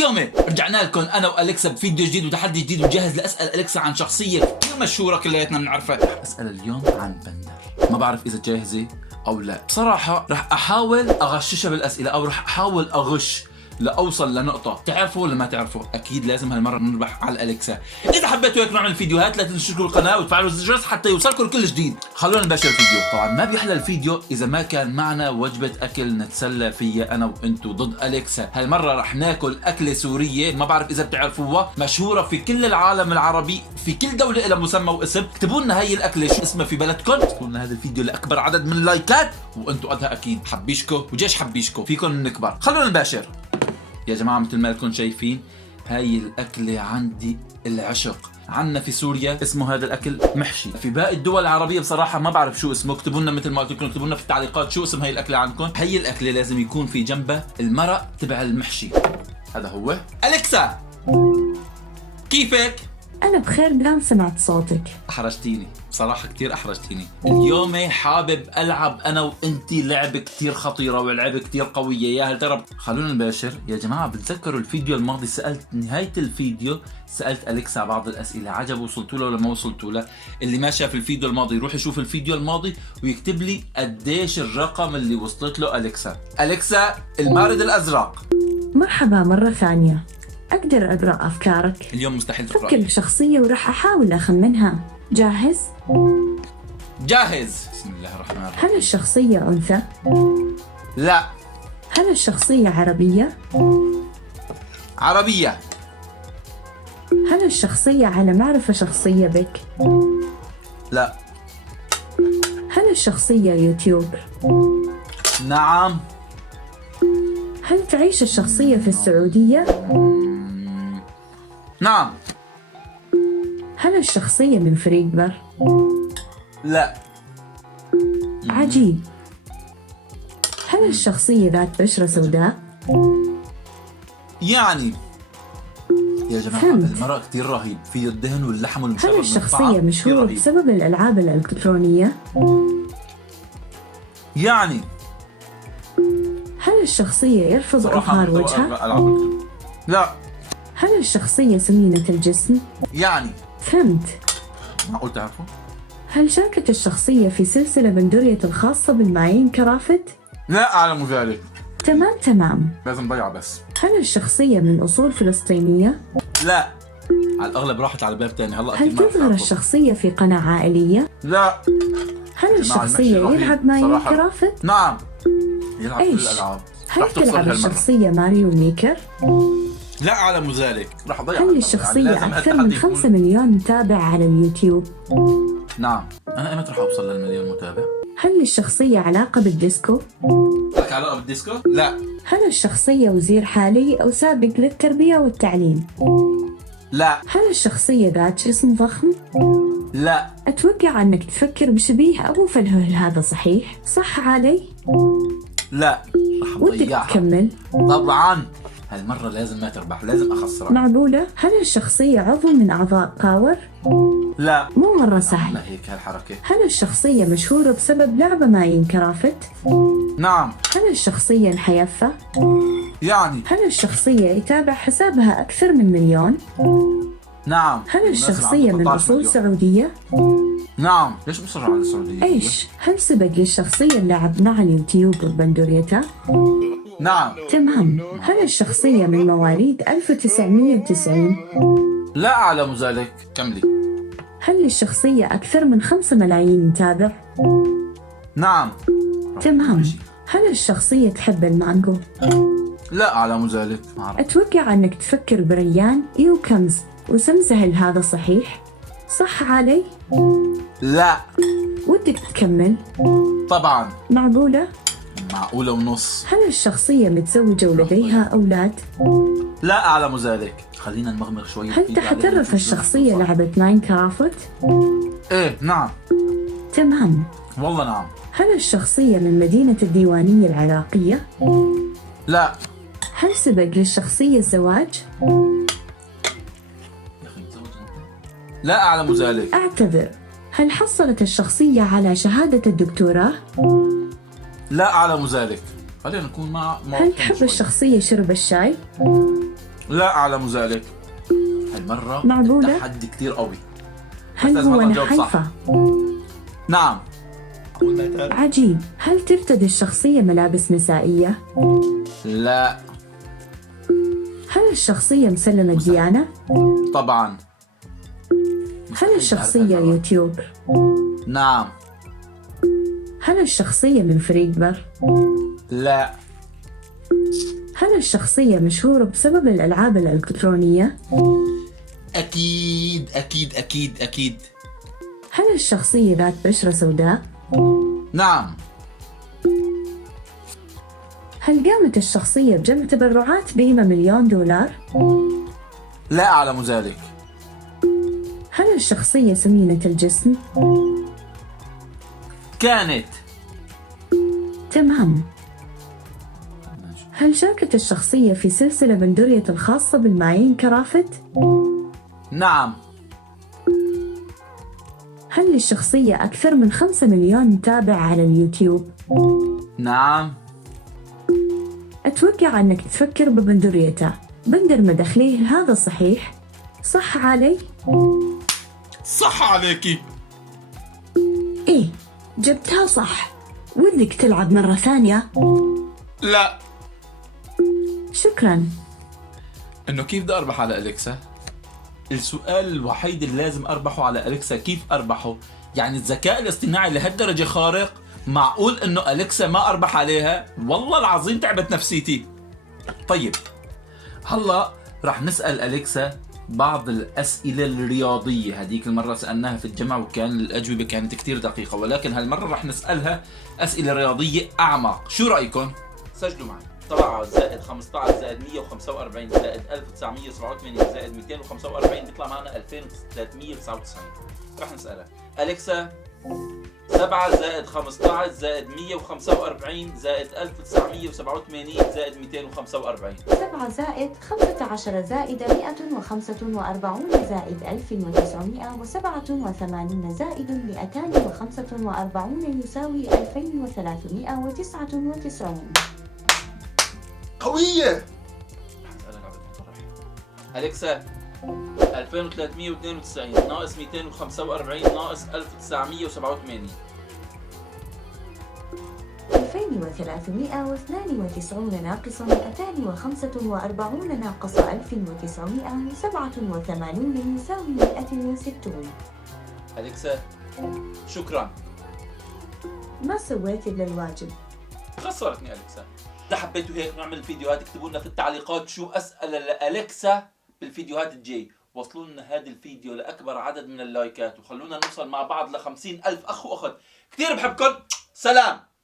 واليوم رجعنا لكم انا والكسا بفيديو جديد وتحدي جديد، وجاهز لاسال الكسا عن شخصيه كثير مشهوره كلياتنا بنعرفها. رح اسال اليوم عن بندر، ما بعرف اذا جاهزه او لا. بصراحه رح احاول اغششها بالاسئله، او رح احاول اغش لاوصل لنقطه. تعرفوا ولا ما تعرفوا؟ اكيد لازم هالمره نربح على الالكسا. اذا حبيتوا هيك نوع من الفيديوهات لا تنسوا تشتركوا القناه وتفعلوا زر الجرس حتى يوصلكم كل جديد. خلونا نباشر الفيديو. طبعا ما بيحلى الفيديو اذا ما كان معنا وجبه اكل نتسلى فيها انا وانتو ضد الكسا. هالمره رح ناكل اكله سوريه، ما بعرف اذا بتعرفوها، مشهوره في كل العالم العربي، في كل دوله لها مسمى واسم. اكتبوا لنا هي الاكله شو اسمها في بلدكم، اكتبوا لنا هذا الفيديو لاكبر عدد من اللايكات، وانتو قدها اكيد حبيشكو وجيش حبيشكو فيكم نكبر. خلونا نباشر يا جماعة. مثل ما لكم شايفين هاي الأكلة عندي العشق. عنا في سوريا اسمه هذا الأكل محشي، في باقي الدول العربية بصراحة ما بعرف شو اسمه. اكتبوا لنا مثل ما قلت لكم، اكتبوا لنا في التعليقات شو اسم هاي الأكلة عندكم. هاي الأكلة لازم يكون في جنبها المرق تبع المحشي. هذا هو الكسا. كيفك؟ أنا بخير، دام سمعت صوتك. أحرجتيني بصراحة، كتير أحرجتيني. اليوم حابب ألعب أنا وأنتي لعبة كتير خطيرة ولعبة كتير قوية. يا هل ترى؟ خلونا نباشر يا جماعة. بتذكروا الفيديو الماضي سألت نهاية الفيديو، سألت ألكسا بعض الأسئلة، عجب وصلتوا له ولا ما وصلتوا له؟ اللي ما شاف الفيديو الماضي يروح يشوف الفيديو الماضي ويكتب لي قديش الرقم اللي وصلت له ألكسا. ألكسا المارد الأزرق. مرحبا مرة ثانية. أقدر أقرأ أفكارك. اليوم مستحيل تقرأ. فكر بشخصية وراح أحاول أخمنها. جاهز؟ جاهز. بسم الله الرحمن الرحيم. هل الشخصية أنثى؟ لا. هل الشخصية عربية؟ عربية. هل الشخصية على معرفة شخصية بك؟ لا. هل الشخصية يوتيوبر؟ نعم. هل تعيش الشخصية في السعودية؟ نعم. هل الشخصية من فريق بر؟ لا. عجيب. هل الشخصية ذات بشرة سوداء؟ يعني يا جماعة فهمت. المرأة كتير رهيب، في الدهن واللحم والمشبك. هل الشخصية مشهورة بسبب الألعاب الإلكترونية؟ يعني هل الشخصية يرفض إظهار وجهها؟ لا. هل الشخصية سمينة الجسم؟ يعني فهمت. معقول تعرفوا؟ هل شاركت الشخصية في سلسلة بندورية الخاصة بالمعين كرافت؟ لا أعلم ذلك. تمام. لازم ضيع بس. هل الشخصية من أصول فلسطينية؟ لا. على الأغلب راحت على باب تاني. هلا هل تظهر الشخصية في قناة عائلية؟ لا. هل الشخصية يلعب معين كرافت؟ نعم. يلعب كل إيش؟ الألعاب. هل تلعب الشخصية ماريو ميكر؟ لا أعلم ذلك. راح أضيع. هل الشخصية أكثر من 5 مليون متابع على اليوتيوب؟ نعم. أنا إمتى راح أوصل للمليون متابع؟ هل الشخصية علاقة بالديسكو؟ لك علاقة بالديسكو؟ لا. هل الشخصية وزير حالي أو سابق للتربية والتعليم؟ لا. هل الشخصية ذات جسم ضخم؟ لا. أتوقع أنك تفكر بشبيه أبو فلهل، هذا صحيح؟ صح علي؟ لا. راح ودك أضيعها. تكمل؟ طبعا. هالمرة لازم ما تربح، لازم أخسرها. معقولة؟ هل الشخصية عضو من أعضاء باور؟ لا. مو مرة سهل. ما هيك هالحركة. هل الشخصية مشهورة بسبب لعبة معين كرافت؟ نعم. هل الشخصية محيفة؟ يعني. هل الشخصية يتابع حسابها أكثر من مليون؟ نعم. هل الشخصية من أصول سعودية؟ نعم. ليش مصر على السعودية؟ إيش؟ هل سبق للشخصية اللعب مع اليوتيوب بندوريتا؟ نعم. تمام. هل الشخصية من مواليد 1990؟ لا أعلم ذلك. كملي. هل للشخصية أكثر من 5 ملايين متابع؟ نعم. تمام. هل الشخصية تحب المانجو؟ لا أعلم ذلك. ما أعرف. أتوقع أنك تفكر بريان يوكمز وسمسهل، هذا صحيح؟ صح علي؟ لا. ودك تكمل؟ طبعا. معقولة؟ معقولة ونص. هل الشخصية متزوجة ولديها أولاد؟ لا أعلم ذلك. خلينا نمغمغ شوي. هل تحترف الشخصية لعبة ماينكرافت؟ إيه نعم. تمام. والله نعم. هل الشخصية من مدينة الديوانية العراقية؟ لا. هل سبق للشخصية الزواج؟ لا أعلم ذلك. أعتذر. هل حصلت الشخصية على شهادة الدكتوراه؟ لا أعلم ذلك. خلينا نكون مع هل تحب الشخصية شرب الشاي؟ لا أعلم ذلك. هالمرة معقولة؟ التحدي كتير قوي. هل لازم هو أنا أجاوب صح. نحيفة؟ نعم. عجيب. هل ترتدي الشخصية ملابس نسائية؟ لا. هل الشخصية مسلمة الديانة؟ طبعا. هل الشخصية يوتيوب؟ نعم. هل الشخصية من فريق لا. هل الشخصية مشهورة بسبب الألعاب الإلكترونية؟ أكيد أكيد أكيد أكيد. هل الشخصية ذات بشرة سوداء؟ نعم. هل قامت الشخصية بجمع تبرعات بقيمة $1,000,000؟ لا أعلم ذلك. هل الشخصية سمينة الجسم؟ كانت. تمام. هل شاركت الشخصية في سلسلة بندورية الخاصة بالماين كرافت؟ نعم. هل للشخصية أكثر من 5 مليون متابع على اليوتيوب؟ نعم. أتوقع أنك تفكر ببندوريته. بندر مداخليه، هذا صحيح؟ صح علي؟ صح عليكي. إيه، جبتها صح. ودك تلعب مرة ثانية؟ لا. شكراً. إنه كيف بدي أربح على أليكسا؟ السؤال الوحيد اللي لازم أربحه على أليكسا كيف أربحه؟ يعني الذكاء الاصطناعي لهالدرجة خارق؟ معقول إنه أليكسا ما أربح عليها؟ والله العظيم تعبت نفسيتي. طيب هلا راح نسأل أليكسا بعض الأسئلة الرياضية. هذيك المرة سألناها في الجامعة وكان الأجوبة كانت كتير دقيقة، ولكن هالمرة راح نسألها أسئلة رياضية أعمق. شو رأيكم؟ سجلوا معي. 7 زائد 15 زائد 145 زائد 1987 زائد 245 بيطلع معنا 2399. راح نسألها أليكسا 7 زائد 15 زائد 145 زائد 1987 زائد 245. 7 زائد 15 زائد 145 زائد 1987 زائد 245 يساوي 2399. قوية. أليكسا 2392 ناقص 245 ناقص 1987. 2392 ناقص 245 ناقص 1987 يساوي 160. أليكسا شكرا. ما سويت إلا الواجب. خسرتني أليكسا. إذا حبيتوا هيك نعمل فيديوهات اكتبوا لنا في التعليقات شو أسئلة لأليكسا بالفيديوهات الجاي. وصلوا لنا هذا الفيديو لأكبر عدد من اللايكات وخلونا نوصل مع بعض ل50,000 أخ وأخت. كتير بحبكم. سلام.